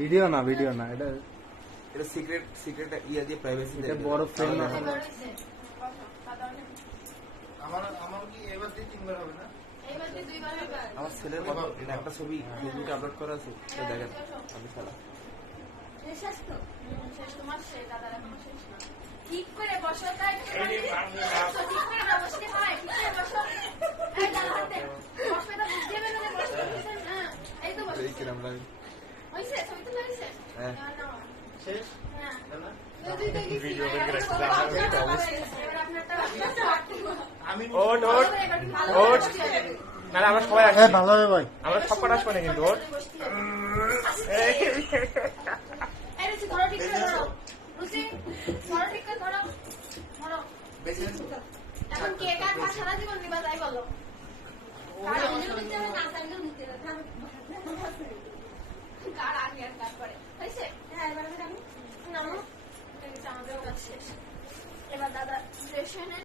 Video না এটা এটা সিক্রেট ইয়া দিয়ে প্রাইভেসি এটা বড় ফ্রেম না আমার কি এবার দিয়ে 3 বার হবে না? এবার দিয়ে 2 বার হবে। আমার ছেলের বাবা এটা একটা ছবি ফেসবুকে আপলোড করা আছে তো দেখেন আমি শালা শেষ তো শেষ তোমার শেষ দাদার এখনো শেষ না ঠিক করে বসো তাই ঠিক করে বসতে হয় ঠিক করে বসো এই দাদা হাতে বসবে তো বুঝতে হবে না বসতে না এই তো বসো এই কিরম লাগে হইছে ছবি তো লাগছে হ্যাঁ শেষ হ্যাঁ না ভিডিও করে রাখছি আমি ওট না আমরা সবাই আসি ভালো হবে ভাই আমরা সব কটা আসবো না কিন্তু ওট এই রুচি ধরো ঠিক করে ধরো রুচি ধরো ঠিক করে ধরো ধরো বেশি এখন কে কার পা সারা জীবন নিবা তাই বলো কার অন্য দিতে হবে না সাইকেল নিতে হবে কার আগে আর কার পরে হইছে হ্যাঁ এবার আমি নামো আমাদের কাছে শেষ এবার দাদা ড্রেস এনে